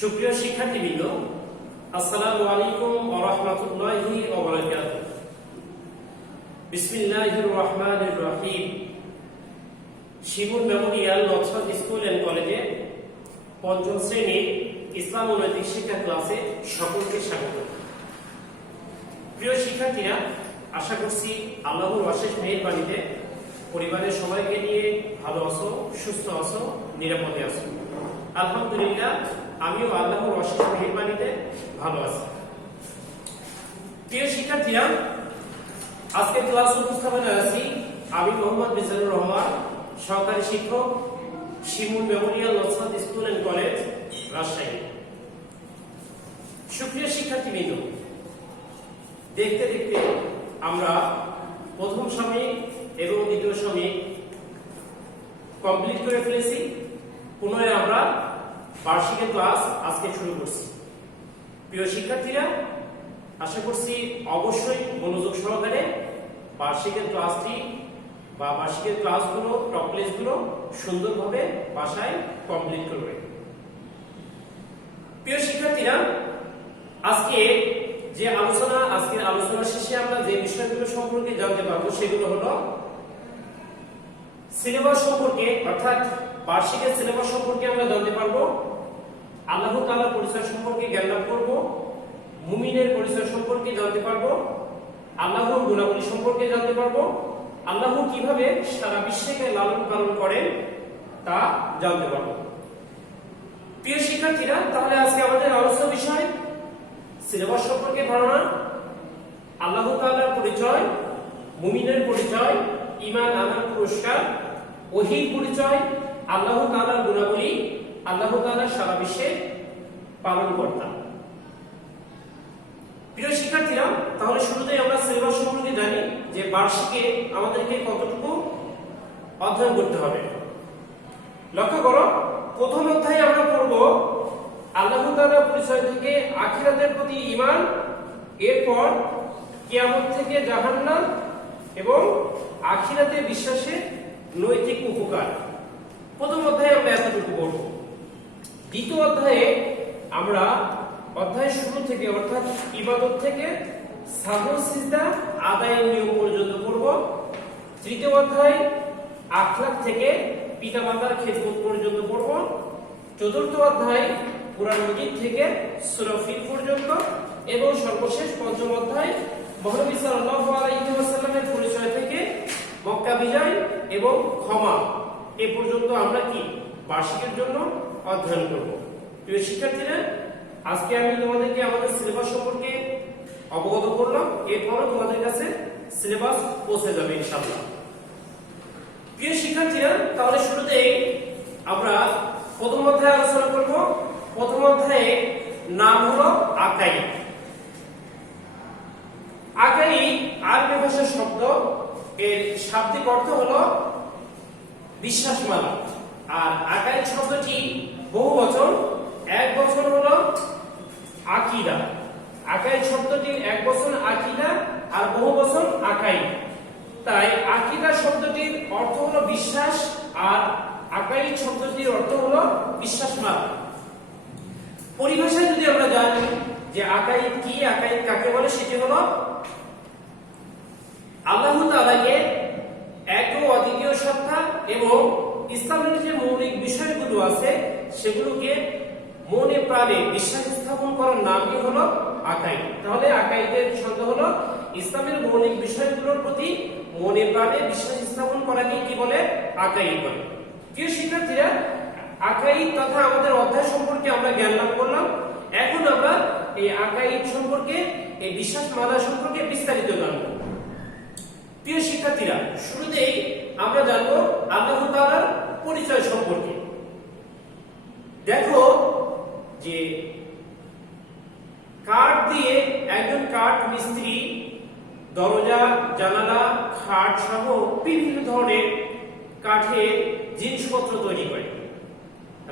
সুপ্রিয় শিক্ষার্থীবৃন্দ, আসসালামু আলাইকুম ওয়া রাহমাতুল্লাহি ওয়া বারাকাতুহু। বিসমিল্লাহির রহমানির রহিম। শিমুল মেমোরিয়াল নর্থ স্কুল এন্ড কলেজে পঞ্চম শ্রেণীর ইসলাম ও নৈতিক শিক্ষা ক্লাসে সকলকে স্বাগত। প্রিয় শিক্ষার্থীরা, আশা করছি আল্লাহর অশেষ মেহেরবানিতে পরিবারের সবাইকে নিয়ে ভালো আছো, সুস্থ আছো, নিরাপদে আছো। আলহামদুলিল্লাহ, আমিও আল্লাহর অশেষ মেহেরবানিতে ভালো আছি। প্রিয় শিক্ষার্থীরা, আজকে ক্লাস উপস্থাপনায় আছি আমি মোহাম্মদ মিজানুর রহমান, সহকারী শিক্ষক, Shimul memorial north school and college, Rajshahi. সুপ্রিয় শিক্ষার্থীবৃন্দ, দেখতে দেখতে আমরা প্রথম সাময়িক এবং দ্বিতীয় সাময়িক কমপ্লিট করে ফেলেছি। পুনরায় আমরা বার্ষিকের ক্লাস আজকে শুরু করছি। প্রিয় শিক্ষার্থীরা, আশা করছি অবশ্যই মনোযোগ সহকারে বার্ষিকের ক্লাসটি বা বার্ষিকের ক্লাসগুলো, টপ ক্লাসগুলো সুন্দরভাবে বাসায় কমপ্লিট করবে। প্রিয় শিক্ষার্থীরা, আজকের আলোচনা শেষে আমরা যে বিষয়গুলো সম্পর্কে জানতে পারবো সেগুলো হলো সিলেবাস সম্পর্কে, অর্থাৎ বার্ষিকের সিলেবাস সম্পর্কে আমরা জানতে পারবো, আল্লাহ তাআলার পরিচয় সম্পর্কে জ্ঞান লাভ করব, মুমিনের পরিচয় সম্পর্কে জানতে পারবো, আল্লাহর গুণাবলী সম্পর্কে জানতে পারবো, আল্লাহ কিভাবে সারা বিশ্বকে লালন পালন করেন তা জানতে পারবো। প্রিয় শিক্ষার্থীরা, তাহলে আজকে আমাদের আলোচ্য বিষয় সিলেবাস সম্পর্কে ধারণা, আল্লাহ তাআলার পরিচয়, মুমিনের পরিচয়, ঈমান আনার পুরস্কার, ওহীর পরিচয়, আল্লাহ তাআলার গুণাবলী, আল্লাহ তাআলা সারা বিশ্বে পালনকর্তা। প্রিয় শিক্ষার্থীরা, তাহলে শুরুতেই আমরা সিলেবাস সম্পর্কে জানি যে বার্ষিকে আমাদেরকে কতটুকু অধ্যয়ন করতে হবে। লক্ষ্য করো, প্রথম অধ্যায়ে আমরা পড়ব আল্লাহ তাআলার পরিচয় থেকে আখিরাতের প্রতি ঈমান, এরপর কিয়ামত থেকে জাহান্নাম এবং আখিরাতে বিশ্বাসের নৈতিক উপকার। প্রথম অধ্যায়ে আমরা এতটুকু পড়ব। দ্বিতীয় অধ্যায়ে আমরা অধ্যায়ের শুরু থেকে অর্থাৎ ইবাদত থেকে সাজদা সিজদা আদায়ের নিয়ম পর্যন্ত পড়ব। তৃতীয় অধ্যায় আখলাক থেকে পিতামাতার খেদমত পর্যন্ত পড়ব। চতুর্থ অধ্যায় কুরআন মাজিদ থেকে সূরা ফিল পর্যন্ত এবং সর্বশেষ পঞ্চম অধ্যায় মহানবী সাল্লাল্লাহু আলাইহি ওয়াসাল্লামের পরিচয় থেকে মক্কা বিজয় এবং ক্ষমা এ পর্যন্ত আমরা কি বার্ষিকের জন্য অধ্যয়ন করব। প্রিয় শিক্ষার্থীরা, আজকে আমি তোমাদেরকে আমাদের সিলেবাস সম্পর্কে অবগত করলাম, এরপর তোমাদের কাছে সিলেবাস পৌঁছে যাবে ইনশাআল্লাহ। প্রিয় শিক্ষার্থীরা, তাহলে শুরুতেই আমরা প্রথম অধ্যায়ে আলোচনা করব। প্রথম অধ্যায়ে নাম হলো আকাইদ। আকাইদ আরবি ভাষার শব্দ, এর শাব্দিক অর্থ হলো বিশ্বাসমালা। আর আকাইদ শব্দটি বহুবচন, এক বচন হলো আকীদা। আকাইদ শব্দটির এক বচন আকীদা আর বহু বচন আকাইদ। তাই আকীদা শব্দটির অর্থ হলো বিশ্বাস আর আকাইদ শব্দটির অর্থ হলো বিশ্বাসমালা। পরিভাষায় যদি আমরা জানি যে আকাইদ কি, আকাইদ কাকে বলে, সেটি হলো আল্লাহ তাআলাকে এক ও অদ্বিতীয় সত্তা এবং ইসলামের যে মৌলিক বিষয়গুলো আছে সেগুলোকে মনে প্রাণে বিশ্বাস স্থাপন করার নামই হলো আকাইদ। তাহলে আকাইদের শব্দ হলো ইসলামের মৌলিক বিষয়গুলোর প্রতি মনে প্রাণে বিশ্বাস স্থাপন করাকে কি বলে? আকাইদ বলে। প্রিয় শিক্ষার্থীরা, আকাইদ তথা আমাদের অধ্যায় সম্পর্কে আমরা জ্ঞান লাভ করলাম। এখন আমরা এই আকাইদ সম্পর্কে, এই বিশ্বাস মালা সম্পর্কে বিস্তারিত জানব। প্রিয় শিক্ষার্থীরা, শুরুতেই আমরা জানব আল্লাহ তাআলার পরিচয় সম্পর্কে। দেখো যে কাঠ দিয়ে একজন কাঠ মিস্ত্রি দরজা, জানালা, খাট সহ বিভিন্ন ধরনের কাঠের জিনিসপত্র তৈরি করে।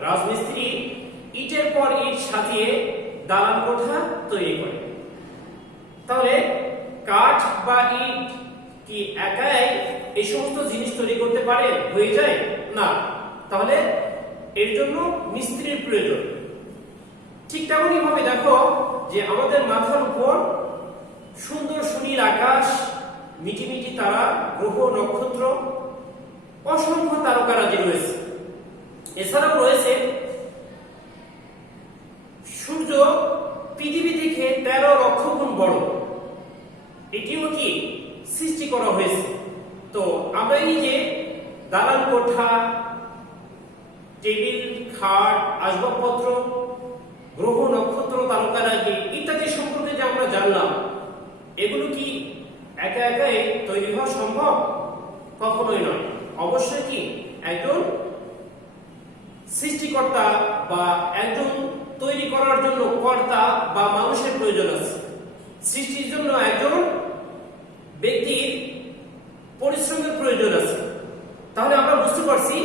রাজমিস্ত্রি ইটের পর ইট সাজিয়ে দালান কোঠা তৈরি করে। তাহলে কাঠ বা ইট কি একাই এই সমস্ত জিনিস তৈরি করতে পারে? হয়ে যায় না। তাহলে এর জন্য মিস্ত্রির প্রয়োজন। ঠিক তেমনই ভাবে দেখো যে আমাদের মাথার উপর সুন্দর সুনীল আকাশ, মিটিমিটি তারা, গ্রহ নক্ষত্র, অসংখ্য তারকারাজি রয়েছে। এছাড়াও রয়েছে সূর্য পৃথিবী থেকে 13 লক্ষ গুণ বড়, এটিও কি সৃষ্টি করা হয়েছে। তো আমরা এই যে দালান কোঠা, টেবিল, খাট, আসবাবপত্র, গ্রহ নক্ষত্র, তারকারাজি ইত্যাদি সম্পর্কে যে আমরা জানলাম, এগুলো কি একা একাই তৈরি হওয়া সম্ভব? কখনোই নয়। অবশ্যই কি একজন সৃষ্টিকর্তা বা একজন তৈরি করার জন্য কর্তা বা মানুষের প্রয়োজন আছে। সৃষ্টির জন্য একজন ব্যক্তির পরিশ্রমের প্রয়োজন আছে। তাহলে আমরা বুঝতে পারছি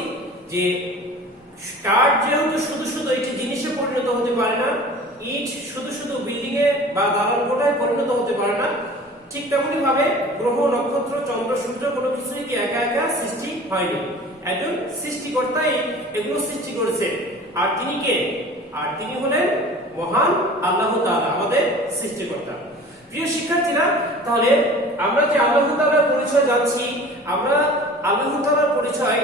যে কাঠ যেহেতু শুধু শুধু একটি জিনিসে পরিণত হতে পারে না, ইট শুধু শুধু বিল্ডিং এ বা দালান কোঠায় পরিণত হতে পারে না, ঠিক তেমনি ভাবে গ্রহ নক্ষত্র, চন্দ্র, সূর্য কোনো কিছুই কি একা একা সৃষ্টি হয়নি। একজন সৃষ্টিকর্তাই এগুলো সৃষ্টি করেছে। আর তিনি কে? আর তিনি হলেন মহান আল্লাহ তাআলা, আমাদের সৃষ্টিকর্তা। প্রিয় শিক্ষার্থীরা, তাহলে আমরা যে আল্লাহ তাআলার পরিচয় জানছি, আমরা আল্লাহ তাআলার পরিচয়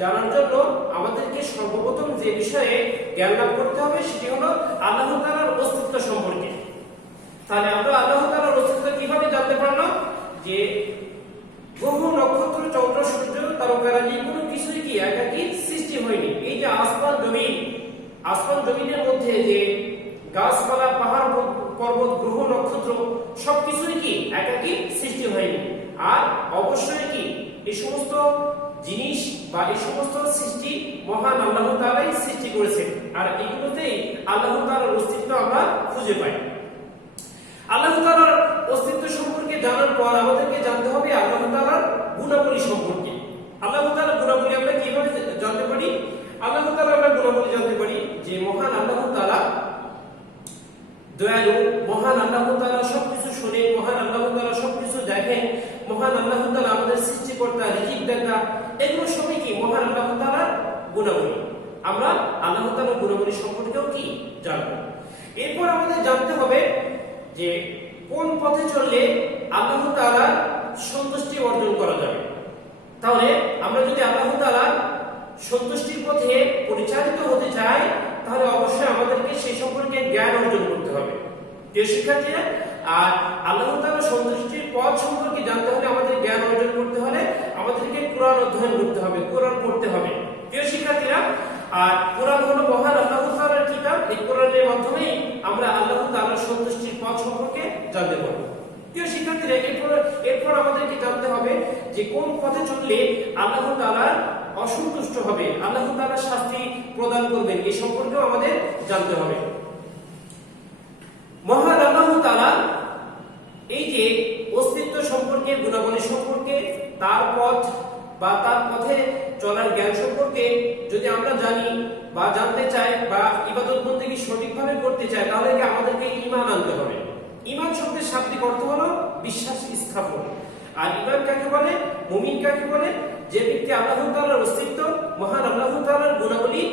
জানার জন্য আমাদেরকে সর্বপ্রথম যে বিষয়ে জ্ঞান লাভ করতে হবে সেটি হলো আল্লাহ তাআলার অস্তিত্ব সম্পর্কে। তাহলে আমরা আল্লাহ তাআলার অস্তিত্ব কিভাবে জানতে পারলাম? যে গ্রহ নক্ষত্র, চন্দ্র, সূর্য, তারকারাজি কোনো কিছুই কি একাকী সৃষ্টি হয়নি। এই যে আসমান জমিনের মধ্যে যে গাছপালা, পাহাড় পর্বত, গ্রহ নক্ষত্র সবকিছুই কি একাকী সৃষ্টি হয়নি। আর অবশ্যই কি এই সমস্ত জিনিস বা এই সমস্ত সৃষ্টি মহান আল্লাহ তাআলাই সৃষ্টি করেছেন। আর এগুলোতেই আল্লাহ তাআলার অস্তিত্ব আমরা খুঁজে পাই। আল্লাহ তাআলার অস্তিত্ব সম্পর্কে জানার পর আমাদেরকে জানতে হবে আল্লাহ তাআলার গুণাবলী সম্পর্কে। আল্লাহ তাআলার গুণাবলী আমরা কিভাবে জানতে পারি? আল্লাহ তাআলার আমরা গুণাবলী জানতে পারি যে মহান আল্লাহ তাআলা দয়ালু, মহান আল্লাহ তাআলা সবকিছু শোনেন, মহান আল্লাহ তাআলা সবকিছু দেখেন, মহান আল্লাহ তাআলা আমাদের সৃষ্টিকর্তা, রিজিক দাতা, এগুলো সবই কি মহান আল্লাহ তাআলার গুণাবলী। আমরা আল্লাহ তাআলার গুণাবলী সম্পর্কেও কি জানব। এরপর আমাদের জানতে হবে যে কোন পথে চললে আল্লাহ তাআলার সন্তুষ্টি অর্জন করা যাবে। তাহলে আমরা যদি আল্লাহ তাআলার সন্তুষ্টির পথে পরিচালিত হতে চাই, তাহলে অবশ্যই আমাদেরকে সেই সম্পর্কে জ্ঞান অর্জন করতে হবে। প্রিয় শিক্ষার্থীরা, আর আল্লাহ তাআলার সন্তুষ্টির পথ সম্পর্কে জানতে হলে, আমাদের জ্ঞান অর্জন করতে হলে আমাদেরকে কোরআন অধ্যয়ন করতে হবে, কোরআন পড়তে হবে। প্রিয় শিক্ষার্থীরা, আর কোরআন হলো মহান আল্লাহ তাআলার কিতাব। এই কোরআনের মাধ্যমেই আমরা আল্লাহ তাআলার সন্তুষ্টির পথ সম্পর্কে জানতে পারবো। প্রিয় শিক্ষার্থীরা, এরপর আমাদেরকে জানতে হবে যে কোন পথে চললে আল্লাহ তাআলার অসন্তুষ্ট হবে, আল্লাহ তাআলা শাস্তি প্রদান করবেন, এই সম্পর্কেও আমাদের জানতে হবে। মহান আল্লাহ তাআলা এই যে অস্তিত্ব সম্পর্কে, গুণাবলী সম্পর্কে, তার পথ বা তার পথে চলার জ্ঞান সম্পর্কে যদি আমরা জানি বা জানতে চাই বা ইবাদত বন্দেগী সঠিকভাবে করতে চাই, তাহলে কি আমাদেরকে ঈমান আনতে হবে। ঈমান শব্দের শাব্দিক অর্থ হলো বিশ্বাস স্থাপন। আর ঈমান কাকে বলে? মুমিন কাকে বলে? যে ব্যক্তি আল্লাহ তাআলার অস্তিত্ব, মহান আল্লাহ তাআলার গুণাবলী,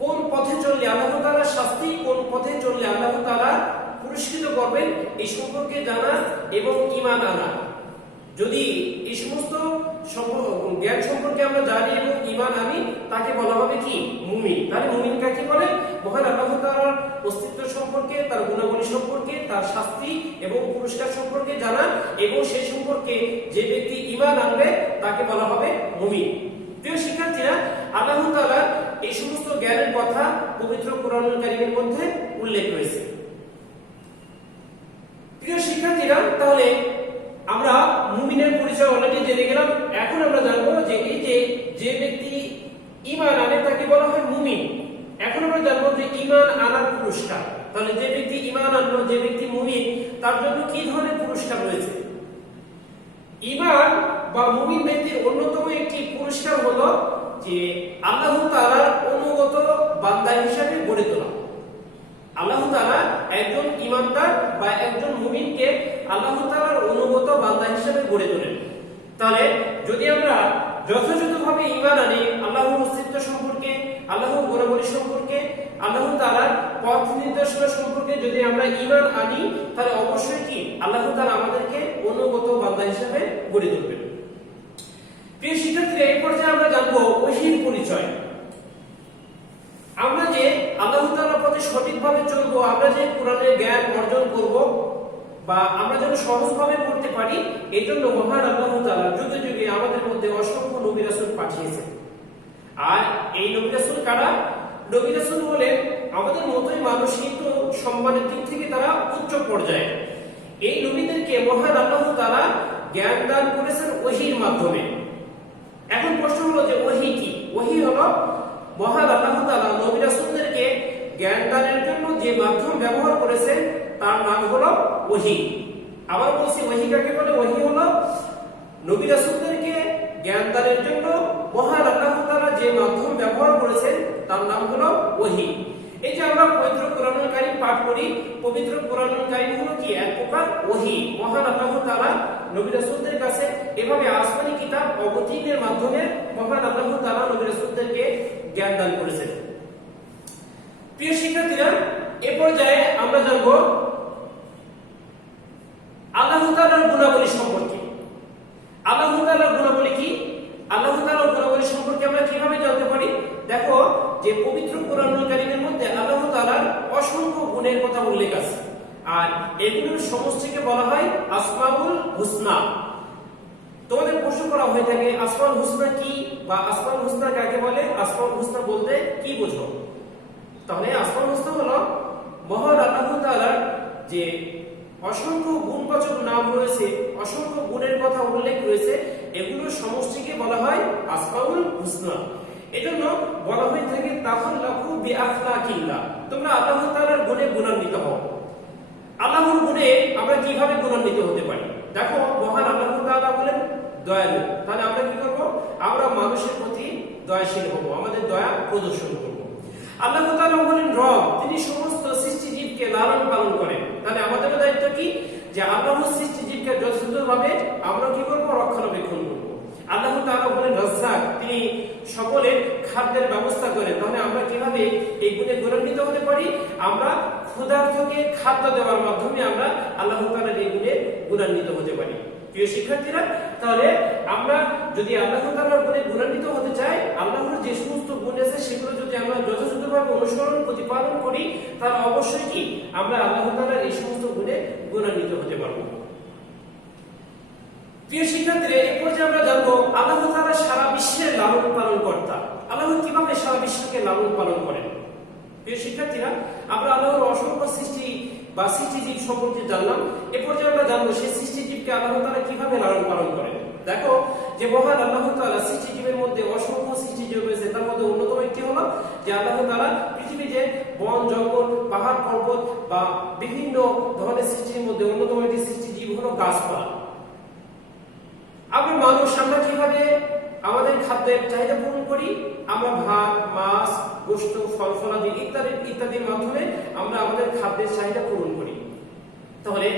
কোন পথে চললে আল্লাহ তাআলার শাস্তি, কোন পথে চললে আল্লাহ তাআলা পুরস্কৃত করবেন, এই সম্পর্কে জানা এবং ঈমান আনা। যদি এই সমস্ত জ্ঞান সম্পর্কে আমরা জানি এবং ঈমান আনি, তাকে বলা হবে কি? মুমিন। তাহলে মুমিন কাকে বলে? মহান আল্লাহ তাআলার অস্তিত্ব সম্পর্কে, তার গুণাবলী সম্পর্কে, তার শাস্তি এবং পুরস্কার সম্পর্কে জানা এবং সেই সম্পর্কে যে ব্যক্তি ঈমান আনবে তাকে বলা হবে মুমিন। প্রিয় শিক্ষার্থীরা, আল্লাহ তাআলার এই সমস্ত জ্ঞানের কথা পবিত্র কোরআনুল কারীমের মধ্যে উল্লেখ রয়েছে। প্রিয় শিক্ষার্থীরা, তাহলে আমরা মুমিনের পরিচয় অলরেডি জেনে গেলাম। এখন আমরা জানবো যে এই যে ব্যক্তি ঈমান আনে তাকে বলা হয় মুমিন। এখন আমরা জানবো যে ঈমান আনার পুরস্কার। তাহলে যে ব্যক্তি ঈমান আনলো, যে ব্যক্তি মুমিন, তার জন্য কি ধরনের পুরস্কার রয়েছে? ঈমান বা মুমিন ব্যক্তির অন্যতম একটি পুরস্কার হলো যে আল্লাহ তাআলার অনুগত বান্দা হিসেবে গড়ে তোলা। আল্লাহ তাআলা একজন ঈমানদার বা একজন মুমিনকে আল্লাহ তাআলার অনুগত বান্দা হিসেবে গড়ে তোলেন। তাহলে যদি আমরা যথাযথভাবে ঈমান আনি আল্লাহর অস্তিত্ব সম্পর্কে, আল্লাহর গুণাবলী সম্পর্কে, আল্লাহ তাআলার পথ নির্দেশনা সম্পর্কে যদি আমরা ঈমান আনি, তাহলে অবশ্যই কি আল্লাহ তাআলা আমাদেরকে অনুগত বান্দা হিসেবে গড়ে তুলবেন। প্রিয় শিক্ষার্থীরা, এই পর্যায়ে আমরা জানবো ওহীর পরিচয়। আমরা যে আল্লাহ তাআলার পথে সঠিকভাবে চলবো, আমরা যে কোরআনের জ্ঞান অর্জন করব বা আমরা যেন সহজভাবে পড়তে পারি, এই জন্য মহান আল্লাহ তাআলা যুগে যুগে আমাদের মধ্যে অসংখ্য নবী রাসূল পাঠিয়েছেন। আর এই নবী রাসূল কারা? নবী রাসূল বলে আমাদের মতোই মানুষ, কিন্তু সম্মানের দিক থেকে তারা উচ্চ পর্যায়ে। এই নবীদেরকে মহান আল্লাহ তাআলা জ্ঞান দান করেছেন ওহীর মাধ্যমে। এখন প্রশ্ন হলো যে ওহী কি? ওহী হলো মহান আল্লাহ তাআলা নবী রাসূলদেরকে জ্ঞান দানের জন্য যে মাধ্যম ব্যবহার করেছেন তার নাম হলো ওহী। আবার বলছি, ওহী কাকে বলে? ওহী হলো নবী রাসূলদেরকে জ্ঞান দানের জন্য মহান আল্লাহ তাআলা যে মাধ্যম ব্যবহার করেছেন তার নাম হলো ওহী। এই যে আমরা পবিত্র কোরআনুল কারীম পাঠ করি, পবিত্র কোরআনুল কারীম হলো কি? এক প্রকার ওহী। মহান আল্লাহ তাআলা নবী রাসূলদের কাছে এভাবে আসমানি কিতাব অবতীর্ণের মাধ্যমে মহান আল্লাহ তাআলা নবী রাসূলদেরকে জ্ঞান দান করেছেন। প্রিয় শিক্ষার্থীরা, এই পর্যায়ে আমরা জানব আল্লাহ তাআলার গুণাবলী সম্পর্কে। আল্লাহ তাআলার গুণাবলী কি? আল্লাহ তাআলার গুণাবলী সম্পর্কে আমরা কিভাবে জানতে পারি? দেখো যে পবিত্র কোরআনুল কারীমের মধ্যে আল্লাহ তাআলার অসংখ্য গুণের কথা উল্লেখ আছে, আর এগুলোর সমষ্টিকে বলা হয় আসমাউল হুসনা। তোমাদের প্রশ্ন করা হয়ে থাকে আসমাউল হুসনা কি বা আসমাউল হুসনা কাকে বলে? আসমাউল হুসনা বলতে কি বোঝো? তাহলে আসমাউল হুসনা হলো মহান আল্লাহ তাআলার যে অসংখ্য গুণবাচক নাম রয়েছে, অসংখ্য গুণের কথা উল্লেখ রয়েছে, এগুলোর সমষ্টিকে বলা হয় আসমাউল হুসনা। এজন্য বলা হয়ে থাকে তাখাল্লাকু বিআখলাকিল্লাহ, তোমরা আল্লাহ তাআলার গুণে গুণান্বিত হও। আল্লাহর গুণে আমরা কিভাবে গুণান্বিত হতে পারি? দেখো মহান আল্লাহ তাআলা বলেন দয়ালু, তাহলে আমরা কি করব? আমরা মানুষের প্রতি দয়াশীল হব, আমাদের দয়া প্রদর্শন করব। আল্লাহ তাআলা বলেন রব, তিনি সমস্ত সৃষ্টিজীবকে লালন পালন করেন, তাহলে আমাদের দায়িত্ব কি? যে আল্লাহর সৃষ্টিজীবকে যথাযথভাবে আমরা কি করব? রক্ষণাবেক্ষণ করব। আল্লাহ তাআলা বলেন রাজ্জাক, তিনি সকলের খাদ্যের ব্যবস্থা করেন, তাহলে আমরা কিভাবে এই গুণে গুণান্বিত হতে পারি? আমরা ক্ষুধার্তকে খাদ্য দেওয়ার মাধ্যমে আমরা আল্লাহ তাআলার এই গুণে গুণান্বিত হতে পারি। প্রিয় শিক্ষার্থীরা, তাহলে আমরা যদি আল্লাহ তাআলার গুণে গুণান্বিত হতে চাই, আল্লাহর যে সমস্ত গুণ আছে সেগুলো যদি আমরা যথাযথভাবে অনুসরণ প্রতিপালন করি, তাহলে অবশ্যই কি আমরা আল্লাহ তাআলার এই সমস্ত গুণে গুণান্বিত হতে পারব। প্রিয় শিক্ষার্থীরা, এই পর্যায়ে আমরা জানবো আল্লাহ তাআলা সারা বিশ্বের লালন পালন কর্তা। আল্লাহ কিভাবে সারা বিশ্বকে লালন পালন করেন? প্রিয় শিক্ষার্থীরা, আমরা আল্লাহর অসংখ্য সৃষ্টি বা সৃষ্টিজীব সম্পর্কে জানলাম। এ পর্যায়ে আমরা জানবো সেই সৃষ্টিজীবকে আল্লাহ তাআলা কিভাবে লালন পালন করেন। দেখো যে মহান আল্লাহ তাআলা সৃষ্টিজীবের মধ্যে অসংখ্য সৃষ্টিজীব রয়েছে, তার মধ্যে অন্যতম একটি হলো যে আল্লাহ তাআলা পৃথিবীতে বন জঙ্গল পাহাড় পর্বত বা বিভিন্ন ধরনের সৃষ্টির মধ্যে অন্যতম একটি সৃষ্টিজীব হলো গাছপালা। আমরা মানুষ, আমরা কিভাবে আমাদের খাদ্যের চাহিদা পূরণ করি? আমরা ভাত, মাছ, গোশত, ফল ফলাদি ইত্যাদির মাধ্যমে আমরা আমাদের খাদ্যের চাহিদা পূরণ করি। তাহলে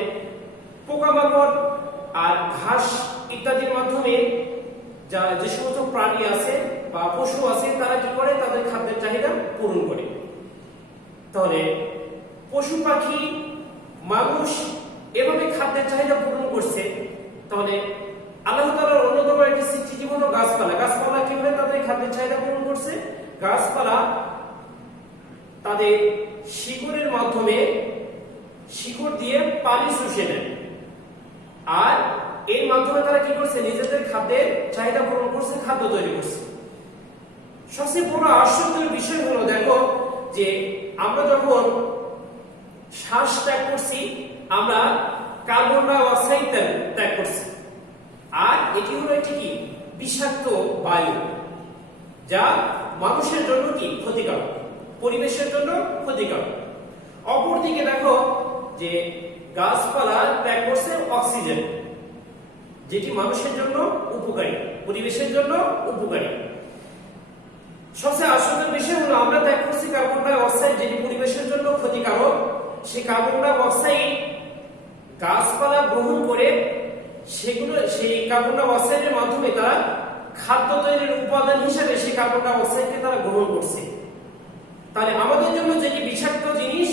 পোকামাকড় আর ঘাস ইত্যাদির মাধ্যমে যে সমস্ত প্রাণী আছে বা পশু আছে তারা কি করে? তাদের খাদ্যের চাহিদা পূরণ করে। তাহলে পশু পাখি মানুষ এভাবে খাদ্যের চাহিদা পূরণ করছে। তাহলে আল্লাহ তাআলার অন্যতম একটি সৃষ্টিজীব হলো গাছপালা। গাছপালা কিভাবে তাদের খাদ্যের চাহিদা পূরণ করছে? গাছপালা তাদের শিকড়ের মাধ্যমে শিকড় দিয়ে পানি শুষে নেয়, আর এর মাধ্যমে তারা কি করছে? নিজেদের খাদ্যের চাহিদা পূরণ করছে, খাদ্য তৈরি করছে। সবচেয়ে বড় আশ্চর্যের বিষয় হলো দেখো যে আমরা যখন শ্বাস ত্যাগ করছি, আমরা কার্বন ডাই অক্সাইড ত্যাগ করছি, আর এটি হলো একটি কি? বিষাক্ত বায়ু, যা মানুষের জন্য কি? ক্ষতিকারক, পরিবেশের জন্য ক্ষতিকারক। অপরদিকে দেখো যে গাছপালা ত্যাগ করছে অক্সিজেন, যেটি মানুষের জন্য উপকারী, পরিবেশের জন্য উপকারী। সবচেয়ে আশ্চর্যের বিষয় হলো আমরা ত্যাগ করছি কার্বন ডাই অক্সাইড, যেটি পরিবেশের জন্য ক্ষতিকারক। সেই কার্বন ডাই অক্সাইড গাছপালা গ্রহণ করে সেই কার্বন ডাই অক্সাইডের মাধ্যমে তারা খাদ্য তৈরির উপাদান হিসেবে সেই কার্বন ডাই অক্সাইডকে তারা গ্রহণ করছে। তাহলে আমাদের জন্য যেটি বিষাক্ত জিনিস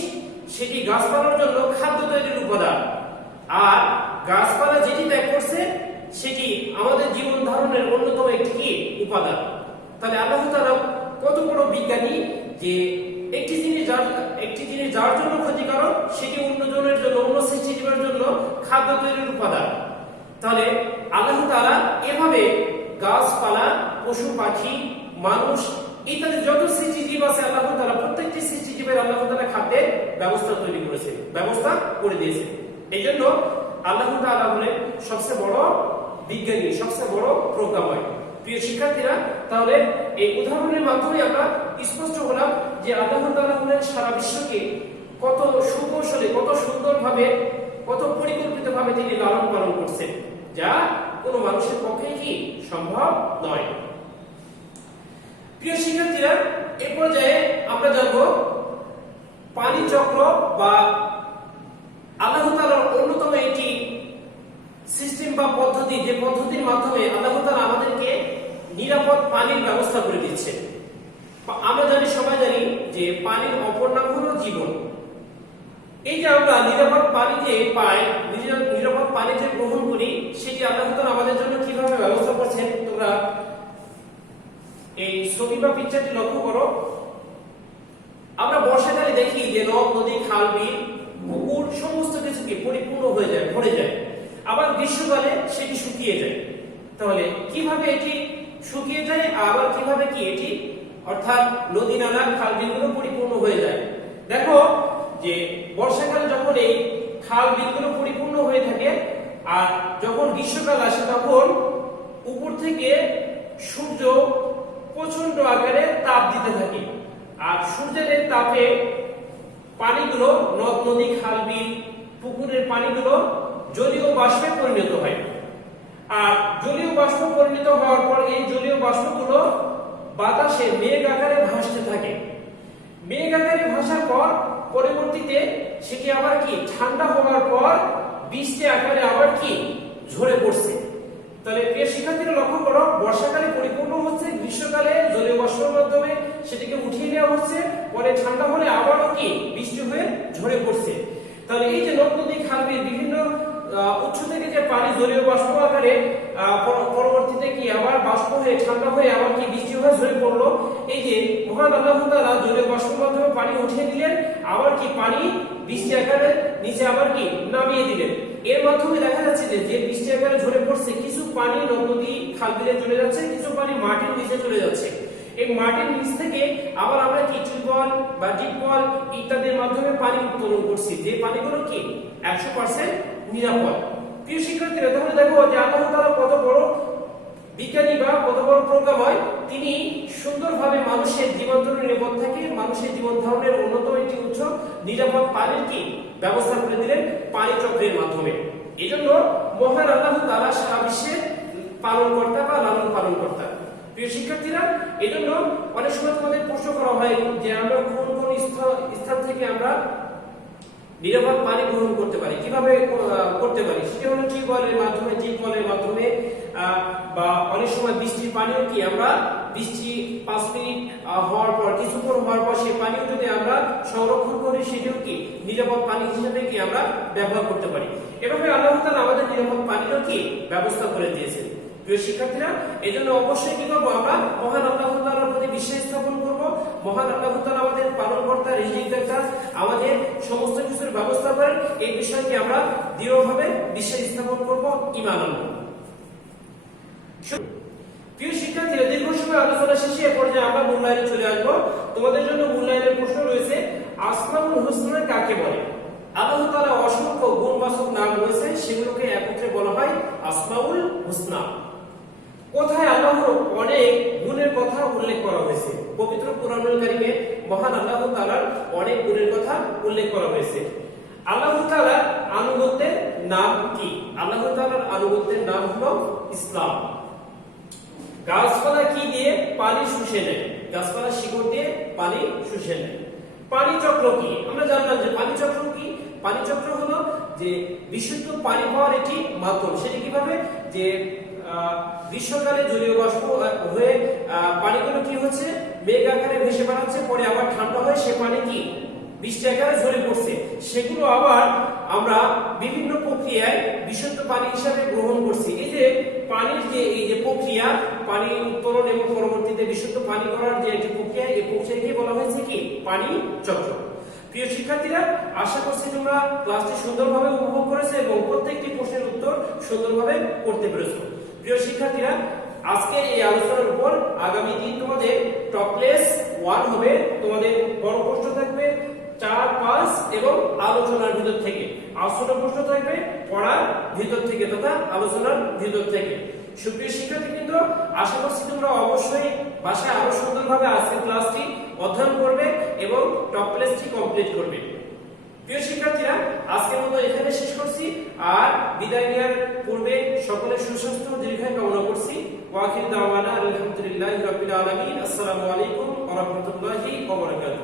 সেটি গাছপালার জন্য খাদ্য তৈরির উপাদান, আর গাছপালা যেটি ত্যাগ করছে সেটি আমাদের জীবন ধারণের অন্যতম একটি উপাদান। তাহলে আল্লাহ তাআলা কত বড় বিজ্ঞানী যে একটি জিনিস যার জন্য ক্ষতিকারক সেটি অন্যজনের জন্য, অন্য সৃষ্টিজীবের জন্য খাদ্য তৈরির উপাদান। তাহলে আল্লাহ তাআলা এভাবে গাছপালা, পশু পাখি, মানুষ ইত্যাদি যত সৃষ্টিজীব আছে আল্লাহ তাআলা প্রত্যেকটি সৃষ্টিজীবের আল্লাহ তাআলা খাদ্যের ব্যবস্থা তৈরি করেছে, ব্যবস্থা করে দিয়েছে। এই জন্য আল্লাহ তাআলা হলেন সবচেয়ে বড় বিজ্ঞানী, সবচেয়ে বড় প্রজ্ঞাময়। প্রিয় শিক্ষার্থীরা, তাহলে এই উদাহরণের মাধ্যমে আমরা স্পষ্ট হলাম যে আল্লাহ তাআলা হলেন সারা বিশ্বকে কত সুকৌশলে, কত সুন্দরভাবে, কত পরিকল্পিতভাবে তিনি লালন পালন করছেন, যা কোনো মানুষের পক্ষে কি সম্ভব নয়। প্রিয় শিক্ষার্থীরা, এই পর্যায়ে আমরা জানব পানি চক্র বা আল্লাহ তাআলার অন্যতম একটি সিস্টেম বা পদ্ধতি, যে পদ্ধতির মাধ্যমে আল্লাহ তাআলা আমাদেরকে নিরাপদ পানির ব্যবস্থা করে দিচ্ছে। আমরা জানি, সবাই জানি যে পানির অপর নাম হলো জীবন। এই যে আমরা নিরাপদ পানি যে পাই, নিরাপদ পানি যে গ্রহণ করি, সেটি আল্লাহ তাআলা আমাদের জন্য কিভাবে ব্যবস্থা করছেন তোমরা এই ছবি বা পিকচারটি লক্ষ্য করো। আমরা বর্ষাকালে দেখি যে নদ, নদী, খাল, বিল, পুকুর সমস্ত কিছু কি পরিপূর্ণ হয়ে যায়, ভরে যায়। আবার গ্রীষ্মকালে সেটি শুকিয়ে যায়। তাহলে কিভাবে এটি শুকিয়ে যায়, আবার কিভাবে কি এটি অর্থাৎ নদী, নালা, খাল, বিলগুলো পরিপূর্ণ হয়ে যায়? দেখো যে বর্ষাকালে যখন এই খাল, বিলগুলো পরিপূর্ণ হয়ে থাকে, আর যখন গ্রীষ্মকাল আসে তখন উপর থেকে সূর্য প্রচন্ড আকারে তাপ দিতে থাকে, আর সূর্যের এই তাপে পানিগুলো, নদ, নদী, খাল, বিল, পুকুরের পানিগুলো জলীয় বাষ্পে পরিণত হয়। আর জলীয় বাষ্প পরিণত হওয়ার পর এই জলীয় বাষ্পগুলো বাতাসে মেঘ আকারে ভাসতে থাকে। মেঘ আকারে ভাসার পর পরবর্তীতে সেটি আবার কি ঠান্ডা হওয়ার পর বৃষ্টি আকারে আবার কি ঝরে পড়ছে। তাহলে প্রিয় শিক্ষার্থীরা লক্ষ্য করো, বর্ষাকালে পরিপূর্ণ হচ্ছে, গ্রীষ্মকালে জলীয় বাষ্পের মাধ্যমে সেটিকে উঠিয়ে নেওয়া হচ্ছে, পরে ঠান্ডা হলে আবারও কি বৃষ্টি হয়ে ঝরে পড়ছে। তাহলে এই যে নদ, নদী, খাল, বিল বিভিন্ন উৎস থেকে যে পানি জলীয় বাষ্প আকারে পরবর্তীতে কি আবার বাষ্প হয়ে ঠান্ডা হয়ে আবার কি বৃষ্টি হয়ে ঝরে পড়লো, এই যে মহান আল্লাহ তাআলা জলীয় বাষ্পের মাধ্যমে পানি উঠিয়ে দিলেন, আবার কি পানি বৃষ্টি আকারে নিচে আবার কি নামিয়ে দিলেন। এর মাধ্যমে দেখা যাচ্ছে যে বৃষ্টি আকারে ঝরে পড়ছে, কিছু পানি নদী, খাল, বিলে চলে যাচ্ছে, কিছু পানি মাটির নিচে চলে যাচ্ছে। এই মাটির নিচ থেকে আবার আমরা কি টিউবওয়েল বা ডিপওয়েল ইত্যাদির মাধ্যমে পানি উত্তোলন করছি, যে পানিগুলো কি 100% নিরাপদ। প্রিয় শিক্ষার্থীরা, তাহলে দেখো যে আল্লাহ তাআলা কত বড় বিজ্ঞানী বা কত বড় প্রজ্ঞাময়। তিনি সুন্দরভাবে মানুষের জীবন ধারণের নিরাপদ থাকে, মানুষের জীবন ধারণের অন্যতম একটি উৎস নিরাপদ পানির কি ব্যবস্থা করে দিলেন পানি চক্রের মাধ্যমে। এই জন্য মহান আল্লাহ তাআলা সারা বিশ্বের পালনকর্তা বা লালন পালনকর্তা। প্রিয় শিক্ষার্থীরা, এই জন্য অনেক সময় তোমাদের প্রশ্ন করা হয় যে আমরা কোন কোন স্থান থেকে আমরা নিরাপদ পানি গ্রহণ করতে পারি, কিভাবে করতে পারি? সেটা হলো টিউবওয়েলের মাধ্যমে, টিউবওয়েলের মাধ্যমে, বা অনেক সময় বৃষ্টির পানিও কি আমরা বৃষ্টি 5 মিনিট হওয়ার পর, কিছুক্ষণ হওয়ার পর সেই পানিও যদি আমরা সংরক্ষণ করি, সেটিও কি নিরাপদ পানি হিসেবে কি আমরা ব্যবহার করতে পারি। এভাবে আল্লাহ তাআলা আমাদের নিরাপদ পানিরও কি ব্যবস্থা করে দিয়েছেন। প্রিয় শিক্ষার্থীরা, এজন্য অবশ্যই কি করবো, আমরা মহান আল্লাহ তাআলার প্রতি বিশ্বাস স্থাপন করব। মহান আল্লাহ তাআলা আমাদের পালনকর্তা, রিজিকদাতা, আমাদের সমস্ত কিছুর ব্যবস্থা করেন, এই বিষয়কে আমরা দৃঢ়ভাবে বিশ্বাস স্থাপন করব, ঈমান আনব। প্রিয় শিক্ষার্থীরা, দীর্ঘ সময় আলোচনা শেষে এ পর্যায়ে আমরা মূল্যায়নে চলে আসব। তোমাদের জন্য মূল্যায়নের প্রশ্ন রয়েছে, আসমাউল হুসনা কাকে বলে? আল্লাহ তাআলা অসংখ্য গুণবাচক নাম রয়েছে, সেগুলোকে একত্রে বলা হয় আসমাউল হুসনা। কোথায় আল্লাহর অনেক গুণের কথা উল্লেখ করা হয়েছে? পবিত্র কোরআনুল কারীমে মহান আল্লাহ তাআলার অনেক গুণের কথা উল্লেখ করা হয়েছে। আল্লাহ তাআলার আনুগত্যের নাম কি? আল্লাহ তাআলার আনুগত্যের নাম হলো ইসলাম। গাছপালা কি দিয়ে পানি শুষে নেয়? গাছপালা শিকড় দিয়ে পানি শুষে নেয়। পানি চক্র কি? আমরা জানলাম যে পানি চক্র কি। পানি চক্র হলো যে বিশুদ্ধ পানি পাওয়ার একটি মাধ্যম। সেটা কিভাবে? যে গ্রীষ্মকালে জলীয় বাষ্প হয়ে পানিগুলো কি হচ্ছে, মেঘ আকারে ভেসে বেড়াচ্ছে, পরে আবার ঠান্ডা হয়ে মানে কি বৃষ্টি আকারে ঝরে পড়ছে, সেগুলো আবার আমরা বিভিন্ন প্রক্রিয়ায় বিশুদ্ধ পানি হিসাবে গ্রহণ করছি। এই যে পানির যে এই যে প্রক্রিয়া, পানি উত্তোলন এবং পরবর্তীতে বিশুদ্ধ পানি করার যে একটি প্রক্রিয়া, এই প্রক্রিয়াকে বলা হয়েছে কি পানি চক্র। প্রিয় শিক্ষার্থীরা, আশা করছি তোমরা ক্লাসটি সুন্দরভাবে উপভোগ করেছো এবং প্রত্যেকটি প্রশ্নের উত্তর সুন্দরভাবে করতে পেরেছো। প্রিয় শিক্ষার্থীরা, আজকে এই আলোচনার উপর আগামী দিন তোমাদের টপলেস 1 হবে, তোমাদের বড় প্রশ্ন থাকবে 4, 5 এবং আলোচনার ভিতর থেকে, আর ছোট প্রশ্ন থাকবে পড়ার ভিতর থেকে তথা আলোচনার ভিতর থেকে। সুপ্রিয় শিক্ষার্থীবৃন্দ, আশা করছি তোমরা অবশ্যই বাসায় আরো সুন্দরভাবে আজকের ক্লাসটি অধ্যয়ন করবে এবং টপলেসটি কমপ্লিট করবে। প্রিয় শিক্ষার্থীরা, আজকের মতো এখানে শেষ করছি, আর বিদায় নেওয়ার পূর্বে সকলের সুস্বাস্থ্য ও দীর্ঘায়ু কামনা করছি। ওয়া আখিরু দাওয়ানা আলহামদুলিল্লাহি রাব্বিল আলামিন। আসসালামু আলাইকুম ওয়া রাহমাতুল্লাহি ওয়া বারাকাতুহু।